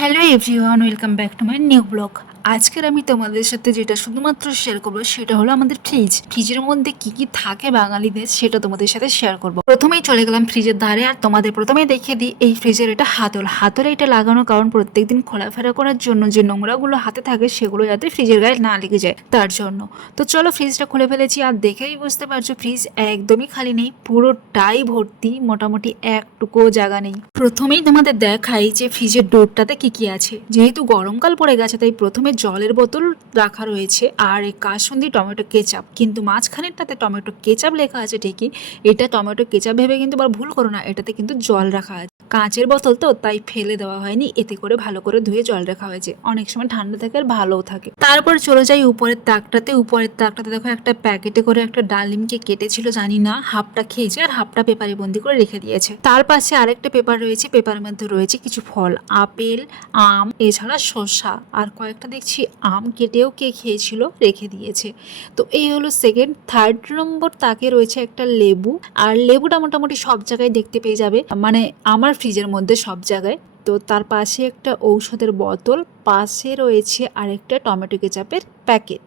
hello everyone welcome back to my new blog আজকের আমি তোমাদের সাথে যেটা শুধুমাত্র শেয়ার করব, সেটা হলো আমাদের ফ্রিজ ফ্রিজের মধ্যে কি কি থাকে বাঙালিদের, সেটা তোমাদের সাথে শেয়ার করব। প্রথমেই চলে গেলাম ফ্রিজের ধারে, আর তোমাদের প্রথমেই দেখিয়ে দিই এই ফ্রিজের এটা হাতল। হাতলে এটা লাগানো কারণ প্রত্যেকদিন খোলাফেরা করার জন্য যে নোংরাগুলো হাতে থাকে, সেগুলো যাতে ফ্রিজের গায়ে না লেগে যায়, তার জন্য। তো চলো ফ্রিজটা খুলে ফেলেছি, আর দেখেই বুঝতে পারছ ফ্রিজ একদমই খালি নেই, পুরোটাই ভর্তি, মোটামুটি একটুকুও জায়গা নেই। প্রথমেই তোমাদের দেখাই যে ফ্রিজের ডোরটাতে কি কি আছে। যেহেতু গরমকাল পড়ে গেছে, তাই প্রথমে জলের বোতল রাখা রয়েছে আর এই কাসুন্দি টমেটো কেচাপ। কিন্তু মাঝখানেরটাতে টমেটো কেচাপ লেখা আছে ঠিকই। এটা টমেটো কেচাপ ভেবে কিন্তু আবার ভুল করো না, এটাতে কিন্তু জল রাখা আছে। কাঁচের বোতল তো, তাই ফেলে দেওয়া হয়নি। এতে করে ভালো করে ধুয়ে জল রাখা হয়েছে। অনেক সময় ঠান্ডা থাকে আর ভালোও থাকে। তারপর চলে যাই উপরের তাকটাতে। উপরের তাকটাতে দেখো একটা প্যাকেটে করে একটা ডালিমকে কেটেছিল, জানি না, হাফটা খেয়েছে আর হাফটা পেপারে বন্দি করে রেখে দিয়েছে। তার পাশে আরেকটা পেপার রয়েছে, পেপারের মধ্যে রয়েছে কিছু ফল, আপেল, আম, এছাড়া শসা আর কয়েকটা দেখছি আম কেটেও কে খেয়েছিল রেখে দিয়েছে। তো এই হলো সেকেন্ড থার্ড নম্বর তাকে রয়েছে একটা লেবু। আর লেবুটা মোটামুটি সব জায়গায় দেখতে পেয়ে যাবে। মানে আমার ফ্রিজের মধ্যে সব জায়গায়। তো তার পাশে একটা ঔষধের বোতল, পাশে রয়েছে আরেকটা টমেটো কেচাপের প্যাকেট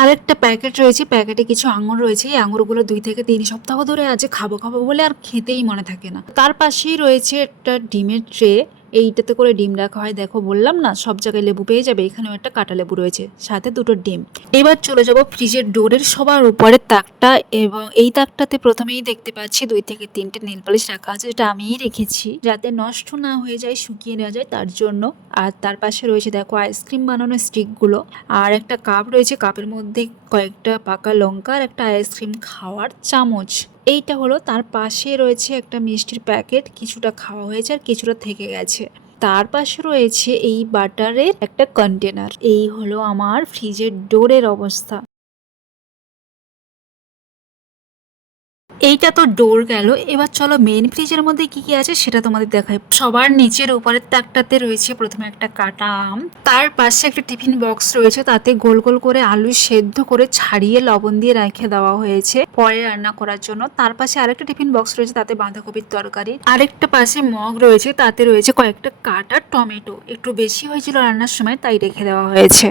আরেকটা প্যাকেট রয়েছে, প্যাকেটে কিছু আঙুর রয়েছে। এই আঙুরগুলো দুই থেকে তিন সপ্তাহ ধরে আছে, খাব খাব বলে আর খেতেই মনে থাকে না। তার পাশেই রয়েছে একটা ডিমের ট্রে। এইটাতে করে ডিম রাখা হয়। দেখো বললাম না, সব জায়গায় লেবু পেয়ে যাবে, এখানেও একটা কাটা লেবু রয়েছে, সাথে দুটো ডিম। এবার চলে যাব ফ্রিজের ডোরের সবার উপরের তাকটা এবং এই তাকটাতে প্রথমেই দেখতে পাচ্ছি দুই থেকে তিনটে নেল পালিশ রাখা আছে, যেটা আমিই রেখেছি, যাতে নষ্ট না হয়ে যায়, শুকিয়ে নেওয়া যায় তার জন্য। আর তার পাশে রয়েছে, দেখো আইসক্রিম বানানোর স্টিকগুলো। আর একটা কাপ রয়েছে, কাপের মধ্যে কয়েকটা পাকা লঙ্কা আর একটা আইসক্রিম খাওয়ার চামচ। এইটা হলো তার পাশে রয়েছে একটা মিষ্টির প্যাকেট, কিছুটা খাওয়া হয়েছে আর কিছুটা থেকে গেছে। তার পাশে রয়েছে এই বাটারের একটা কন্টেনার এই হলো আমার ফ্রিজের ডোরের অবস্থা। এইটা তো ডোর গেল। এবার চলো মেন ফ্রিজের মধ্যে কি কি আছে সেটা তোমাদের দেখাই। সবার নিচের উপরের তাকটাতে রয়েছে প্রথমে একটা কাটা আম। তার পাশে একটা টিফিন বক্স রয়েছে, তাতে গোল গোল করে আলু সেদ্ধ করে ছাড়িয়ে লবণ দিয়ে রেখে দেওয়া হয়েছে পরে রান্না করার জন্য। তার পাশে আরেকটা টিফিন বক্স রয়েছে, তাতে বাঁধাকপির তরকারি। আরেকটা পাশে মগ রয়েছে, তাতে রয়েছে কয়েকটা কাটা টমেটো। একটু বেশি হয়েছিল রান্নার সময়, তাই রেখে দেওয়া হয়েছে।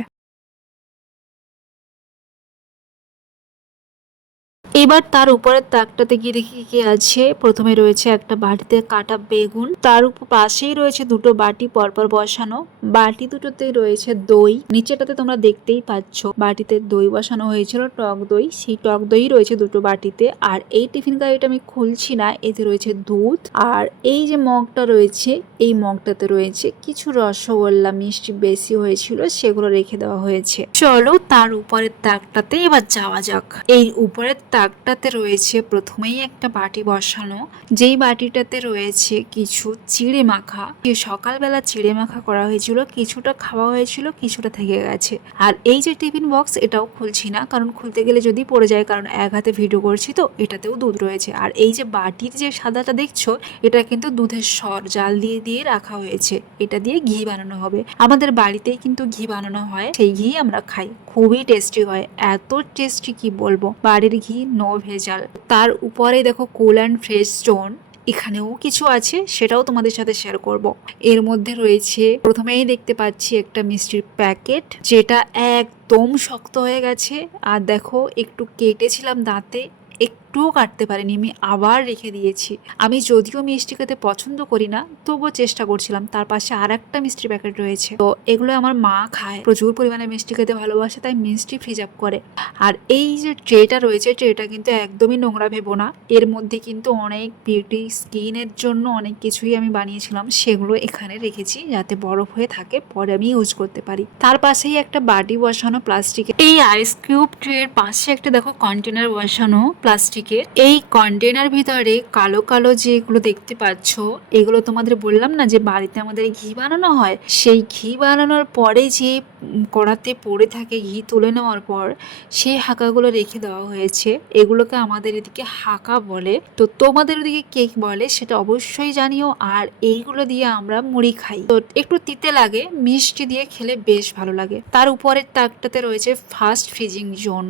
এবার তার উপরের তাকটাতে গিয়ে দেখি কি আছে। প্রথমে রয়েছে একটা বাটিতে কাটা বেগুন। তার উপর পাশেই রয়েছে দুটো বাটি পরপর বসানো। বাটি দুটোতে রয়েছে দই। নিচেটাতে তোমরা দেখতেই পাচ্ছ, বাটিতে দই বসানো হয়েছিল, টক দই। সেই টক দই রয়েছে দুটো বাটিতে। আর এই টিফিন গাড়িটা আমি খুলছি না, এতে রয়েছে দুধ। আর এই যে মগটা রয়েছে, এই মগটাতে রয়েছে কিছু রসগোল্লা, মিষ্টি বেশি হয়েছিল, সেগুলো রেখে দেওয়া হয়েছে। চলো তার উপরের তাকটাতে এবার যাওয়া যাক। এই উপরের তাকটাতে রয়েছে প্রথমেই একটা বাটি বসানো। যেই বাটিটাতে রয়েছে কিছু চিড়ে মাখা। যে সকালবেলা চিড়ে মাখা করা হয়েছিল, কিছুটা খাওয়া হয়েছিল, কিছুটা থেকে গেছে। আর এই যে টিফিন বক্স, এটাও খুলছি না, কারণ খুলতে গেলে যদি পড়ে যায়, কারণ এক হাতে ভিডিও করছি তো, এটাতেও দুধ রয়েছে। আর এই যে বাটির যে সাদাটা দেখছ, এটা কিন্তু দুধের সর, জাল দিয়ে দিয়ে রাখা হয়েছে। এটা দিয়ে ঘি বানানো হবে। আমাদের বাড়িতেই কিন্তু ঘি বানানো হয়। সেই ঘি আমরা খাই। খুবই টেস্টি হয়। এত টেস্টি কি বলব? বাড়ির ঘি নো ভেজাল। তার উপরে দেখো কুল অ্যান্ড ফ্রেশ স্টোন এখানেও কিছু আছে, সেটাও তোমাদের সাথে শেয়ার করব। এর মধ্যে রয়েছে, প্রথমেই দেখতে পাচ্ছি একটা মিষ্টির প্যাকেট, যেটা একদম শক্ত হয়ে গেছে। আর দেখো, একটু কেটেছিলাম দাঁতে একটুও কাটতে পারিনি, আমি আবার রেখে দিয়েছি। আমি যদিও মিষ্টি খেতে পছন্দ করি না, তবুও চেষ্টা করছিলাম। তার পাশে আর একটা মিষ্টির প্যাকেট রয়েছে। তো এগুলো আমার মা খায়। প্রচুর পরিমাণে মিষ্টি খেতে ভালোবাসে, তাই মিষ্টি ফ্রিজ আপ করে। আর এই যে ট্রেটা রয়েছে ট্রেটা কিন্তু একদমই নোংরা ভেবো না। এর মধ্যে কিন্তু অনেক বিউটি স্কিনের জন্য অনেক কিছুই আমি বানিয়েছিলাম, সেগুলো এখানে রেখেছি যাতে বরফ হয়ে থাকে, পরে আমি ইউজ করতে পারি। তার পাশেই একটা বাটি বসানো প্লাস্টিকের এই আইস কিউব ট্রের পাশে একটা দেখো কন্টেনার বসানো প্লাস্টিকের এই কন্টেনার ভিতরে কালো কালো যেগুলো দেখতে পাচ্ছ, এগুলো তোমাদের বললাম না যে বাড়িতে আমাদের ঘি বানানো হয়? সেই ঘি বানানোর পরে যে কড়াতে পড়ে থাকে ঘি তুলে নেওয়ার পর, সেই হাঁকাগুলো রেখে দেওয়া হয়েছে। এগুলোকে আমাদের এদিকে হাঁকা বলে। তো তোমাদের ওদিকে কেক বলে সেটা অবশ্যই জানিও। আর এইগুলো দিয়ে আমরা মুড়ি খাই। তো একটু তিতে লাগে, মিষ্টি দিয়ে খেলে বেশ ভালো লাগে। তার উপরের তাকটাতে রয়েছে ফাস্ট ফ্রিজিং জোন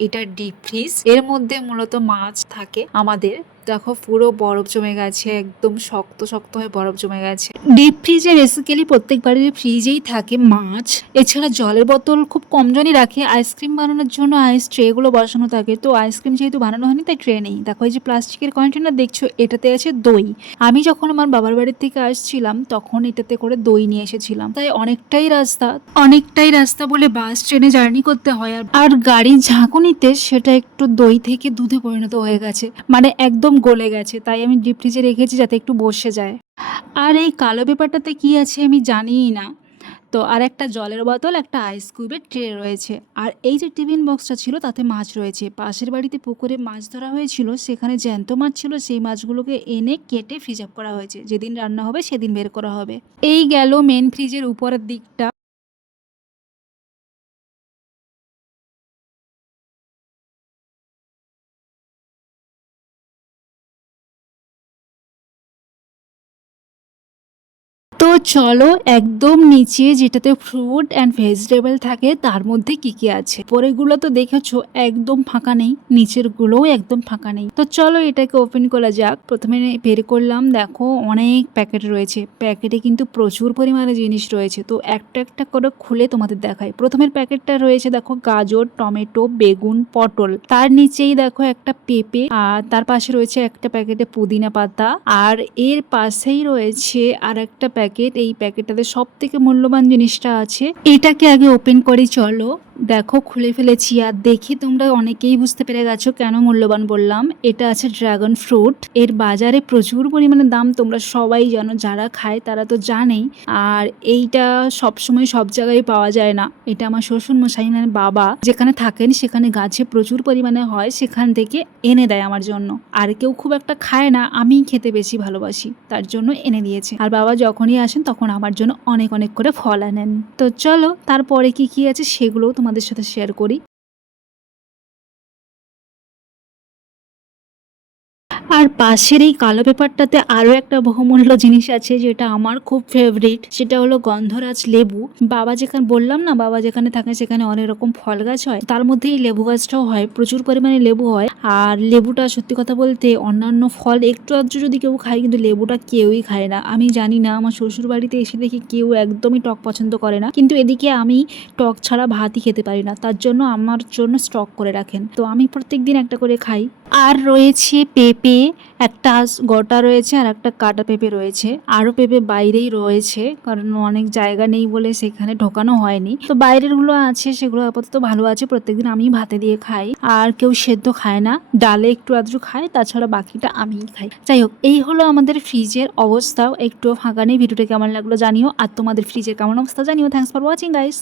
এটা ডিপ ফ্রিজ এর মধ্যে মূলত মাছ থাকে আমাদের দেখো পুরো বরফ জমে গেছে, একদম শক্ত শক্ত হয়ে বরফ জমে গেছে। ডিপ ফ্রিজে বেসিক্যালি প্রত্যেক বাড়ির ফ্রিজেই থাকে মাছ, এছাড়া জলের বোতল খুব কমজনই রাখে। আইসক্রিম বানানোর জন্য আইস ট্রেগুলো বসানো থাকে। তো আইসক্রিম যেহেতু বানানো হয়নি, তাই ট্রে নেই। দেখো এই যে প্লাস্টিকের কন্টেনার দেখছ, এটাতে আছে দই। আমি যখন আমার বাবার বাড়ির থেকে আসছিলাম, তখন এটাতে করে দই নিয়ে এসেছিলাম। তাই অনেকটাই রাস্তা অনেকটাই রাস্তা বলে বাস ট্রেনে জার্নি করতে হয়। আর- গাড়ির ঝাঁকুনিতে সেটা একটু দই থেকে দুধে পরিণত হয়ে গেছে। মানে একদম গলে গেছে, তাই আমি ডিপ ফ্রিজে রেখেছি যাতে একটু বসে যায়। আর এই কালো পেপারটাতে কি আছে আমি জানিই না। তো আর একটা জলের বোতল, একটা আইস কিউবের ট্রে রয়েছে। আর এই যে টিফিন বক্সটা ছিল, তাতে মাছ রয়েছে। পাশের বাড়িতে পুকুরে মাছ ধরা হয়েছিল, সেখানে জ্যান্ত মাছ ছিল, সেই মাছগুলোকে এনে কেটে ফ্রিজ আপ করা হয়েছে। যেদিন রান্না হবে, সেদিন বের করা হবে। এই গেল মেন ফ্রিজের উপরের দিকটা। তো চলো একদম নিচে যেটাতে ফ্রুট অ্যান্ড ভেজিটেবল থাকে, তার মধ্যে কি কি আছে? পরেগুলো তো দেখেছ, একদম ফাঁকা নেই নিচের গুলোও একদম ফাঁকা নেই। তো চলো এটাকে ওপেন করা যাক। প্রথমে বের করলাম, দেখো অনেক প্যাকেট রয়েছে। প্যাকেটে কিন্তু প্রচুর পরিমাণে জিনিস রয়েছে। তো একটা একটা করে খুলে তোমাদের দেখাই। প্রথমের প্যাকেটটা রয়েছে, দেখো গাজর, টমেটো, বেগুন, পটল। তার নিচেই দেখো একটা পেঁপে, আর তার পাশে রয়েছে একটা প্যাকেটে পুদিনা পাতা। আর এর পাশেই রয়েছে আর একটা প্যাকেট এই প্যাকেটটাতে সব থেকে মূল্যবান জিনিসটা আছে। এটাকে আগে ওপেন করি চলো। দেখো, খুলে ফেলেছি। আর দেখে তোমরা অনেকেই বুঝতে পেরে গেছো কেন মূল্যবান বললাম। এটা আছে ড্রাগন ফ্রুট এর বাজারে প্রচুর পরিমাণে দাম। তোমরা সবাই জানো, যারা খায় তারা তো জানেই। আর এইটা সবসময় সব জায়গায় পাওয়া যায় না। এটা আমার শ্বশুর মশাই মানে বাবা যেখানে থাকেন, সেখানে গাছে প্রচুর পরিমাণে হয়, সেখান থেকে এনে দেয় আমার জন্য। আর কেউ খুব একটা খায় না। আমিই খেতে বেশি ভালোবাসি। তার জন্য এনে দিয়েছে। আর বাবা যখনই আসেন, তখন আমার জন্য অনেক অনেক করে ফল আনেন। তো চলো, তারপরে কি কি আছে সেগুলোও তোমাদের সাথে শেয়ার করি। আর পাশের এই কালো পেপারটাতে আরও একটা বহুমূল্য জিনিস আছে যেটা আমার খুব ফেভারিট সেটা হলো গন্ধরাজ লেবু। বাবা যেখানে, বললাম না, বাবা যেখানে থাকে সেখানে অনেক রকম ফল গাছ হয়। তার মধ্যে এই লেবু গাছটাও হয়, প্রচুর পরিমাণে লেবু হয়। আর লেবুটা সত্যি কথা বলতে অন্যান্য ফল, একটু আধটু যদি কেউ খায়, কিন্তু লেবুটা কেউই খায় না। আমি জানি না, আমার শ্বশুর বাড়িতে এসে দেখি কেউ একদমই টক পছন্দ করে না। কিন্তু এদিকে আমি টক ছাড়া ভাতই খেতে পারি না। তার জন্য আমার জন্য স্টক করে রাখেন। তো আমি প্রত্যেক দিন একটা করে খাই। আর রয়েছে পেঁপে একটা গোটা রয়েছে আর একটা কাটা পেঁপে রয়েছে। আরও পেঁপে বাইরেই রয়েছে, কারণ অনেক জায়গা নেই বলে সেখানে ঢোকানো হয়নি। তো বাইরেরগুলো আছে, সেগুলো আপাতত ভালো আছে, প্রত্যেকদিন আমি ভাতে দিয়ে খাই। আর কেউ সেদ্ধ খায় না, ডালে একটু আধটু খায়, তাছাড়া বাকিটা আমিই খাই। যাই হোক, এই হলো আমাদের ফ্রিজের অবস্থা একটু ফাঁকা নেই, ভিডিওটা কেমন লাগল জানিও, আর তোমাদের ফ্রিজের কেমন অবস্থা জানিও। Thanks for watching guys